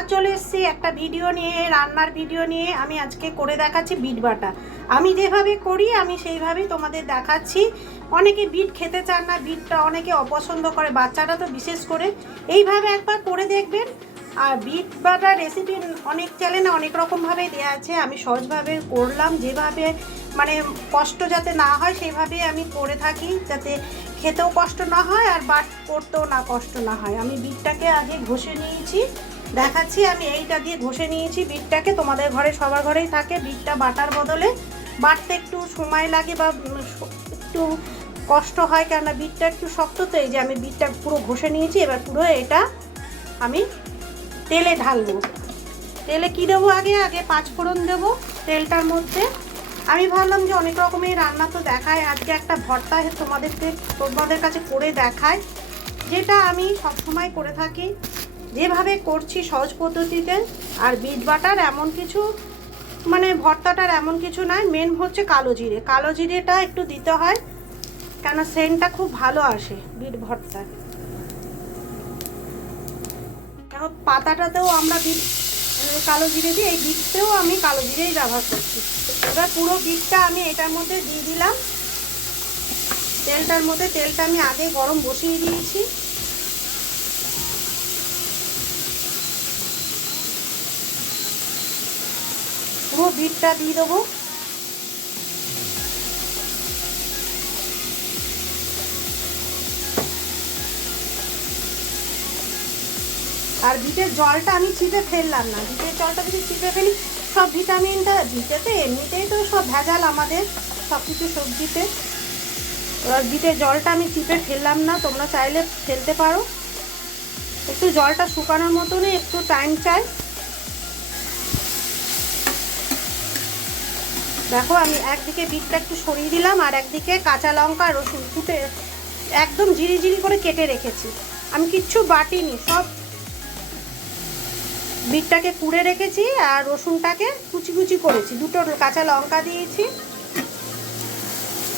আবার চলে এসেছি একটা ভিডিও নিয়ে, রান্নার ভিডিও নিয়ে। আমি আজকে করে দেখাচ্ছি বিট বাটা। আমি যেভাবে করি, আমি সেইভাবেই তোমাদের দেখাচ্ছি। অনেকে বিট খেতে চান না, বিটটা অনেকে অপছন্দ করে, বাচ্চারা তো বিশেষ করে। এইভাবে একবার করে দেখবেন। আর বিট বাটা রেসিপি অনেক চ্যানেলে অনেক রকমভাবে দেওয়া আছে। আমি সহজভাবে করলাম, যেভাবে মানে কষ্ট যাতে না হয় সেইভাবে আমি করে থাকি, যাতে খেতেও কষ্ট না হয় আর বাট করতেও না কষ্ট না হয়। আমি বিটটাকে আগে ঘষে নিয়েছি। দেখাচ্ছি, আমি এইটা দিয়ে ঘষে নিয়েছি বিটটাকে। তোমাদের ঘরে, সবার ঘরেই থাকে বিটটা বাটার বদলে। বাটতে একটু সময় লাগে বা একটু কষ্ট হয়, কেননা বিটটা একটু শক্ত। তো এই যে আমি বিটটা পুরো ঘষে নিয়েছি, এবার পুরো এটা আমি তেলে ঢালবো। তেলে কী দেবো আগে? আগে পাঁচ ফোড়ন দেবো তেলটার মধ্যে। আমি ভাবলাম যে অনেক রকমের রান্না তো দেখায়। আজকে একটা ভর্তা তোমাদেরকে, তোমাদের কাছে করে দেখায়, যেটা আমি সবসময় করে থাকি। যেভাবে করছি সহজ পদ্ধতিতে, আর বিট বাটার এমন কিছু মানে ভর্তাটার এমন কিছু নয় মেন হচ্ছে কালো জিরে। কালো জিরেটা একটু দিতে হয় কেন সেন্টটা খুব ভালো আসে বিট এখন পাতাটাতেও আমরা বিট কালো জিরে দিই এই বিটতেও আমি কালো জিরেই ব্যবহার করছি। এবার পুরো বিটটা আমি এটার মধ্যে দিয়ে দিলাম। তেলটার মধ্যে, তেলটা আমি আগে গরম বসিয়ে দিয়েছি। পুরো বিটটা দিয়ে দেবো। আর বিটের জলটা আমি চিপে ফেললাম না। বিটের জলটা যদি চিপে ফেলি, সব ভিটামিনটা বিটেতে, এমনিতেই তো সব ভেজাল আমাদের সব কিছু সবজিতে। এবার বিটের জলটা আমি চিপে ফেললাম না, তোমরা চাইলে ফেলতে পারো। একটু জলটা শুকানোর মতনই একটু টাইম চাই। দেখো, আমি একদিকে বিটটা একটু সরিয়ে দিলাম আর একদিকে কাঁচা লঙ্কা রসুন ফুটে একদম ঝিরি ঝিরি করে কেটে রেখেছি। আমি কিচ্ছু বাটিনি, সব বিটটাকে কুড়ে রেখেছি আর রসুনটাকে কুচি কুচি করেছি। দুটো কাঁচা লঙ্কা দিয়েছি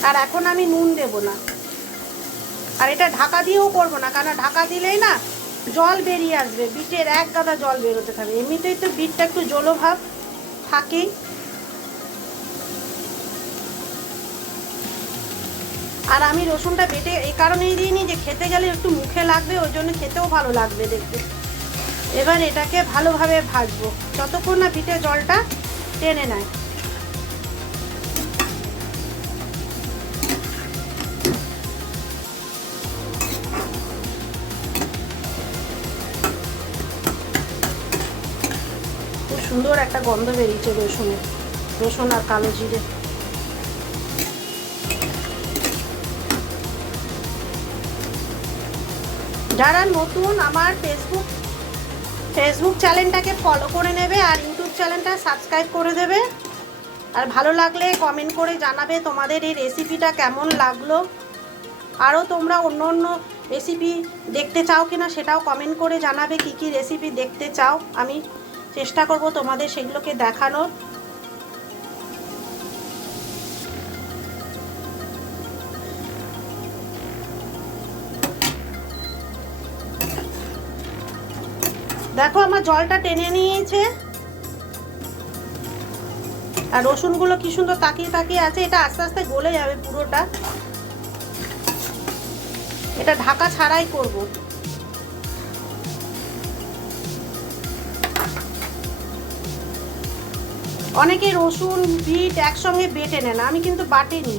আর এখন আমি নুন দেব না। আর এটা ঢাকা দিয়েও করব না কেন ঢাকা দিলেই না জল বেরিয়ে আসবে, বিটের এক গাদা জল বেরোতে থাকবে। এমনিতেই তো বিটটা একটু জলভাব থাকেই। আর আমি রসুনটা বেটে এই কারণেই দিইনি যে খেতে গেলে একটু মুখে লাগবে, ওই জন্য খেতেও ভালো লাগবে দেখতে। এবার এটাকে ভালোভাবে ভাজবো। যতক্ষণ না পিঠে জলটা টেনে নেয়। সুন্দর একটা গন্ধ বেরিয়েছে রসুনের। রসুন আর কালো জিরে। যারা নতুন আমার ফেসবুক ফেসবুক চ্যানেলটাকে ফলো করে নেবে আর ইউটিউব চ্যানেলটা সাবস্ক্রাইব করে দেবে। আর ভালো লাগলে কমেন্ট করে জানাবে তোমাদের এই রেসিপিটা কেমন লাগল। আরও তোমরা অন্য অন্য রেসিপি দেখতে চাও কিনা সেটাও কমেন্ট করে জানাবে কি কি রেসিপি দেখতে চাও। আমি চেষ্টা করব তোমাদের সেগুলোকে দেখানোর। দেখো আমার জলটা টেনে নিয়েছে। আর রসুনগুলো কি সুন্দর তাকিয়ে তাকিয়ে আছে, এটা আস্তে আস্তে গলে যাবে পুরোটা। এটা ঢাকা ছাড়াই করব। অনেকে রসুন, বিট একসঙ্গে বেটে নেন, আমি কিন্তু বাটিনি।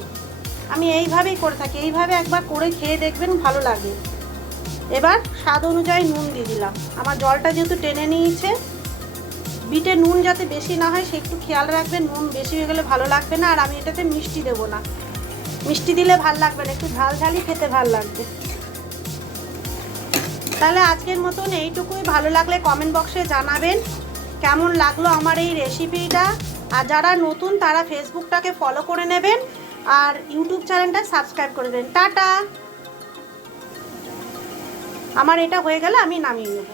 আমি এইভাবেই করে থাকি, এইভাবে একবার করে খেয়ে দেখবেন ভালো লাগে। এবার স্বাদ অনুযায়ী নুন দিয়ে দিলাম। আমার জলটা যেহেতু টেনে নিয়েছে, বিটে নুন যাতে বেশি না হয়, সে একটু খেয়াল রাখবেন নুন বেশি হয়ে গেলে ভালো লাগবে না, আর আমি এটাতে মিষ্টি দেবো না। মিষ্টি দিলে ভালো লাগবে না, একটু ঝাল ঝালই খেতে ভালো লাগবে। তাহলে আজকের মতন এইটুকুই। ভালো লাগলে কমেন্ট বক্সে জানাবেন কেমন লাগল আমার এই রেসিপিটা আর যারা নতুন, তারা ফেসবুকটাকে ফলো করে নেবেন, আর ইউটিউব চ্যানেলটা সাবস্ক্রাইব করে দেবেন। টাটা! আমার এটা হয়ে গেলে আমি নামিয়ে নেব।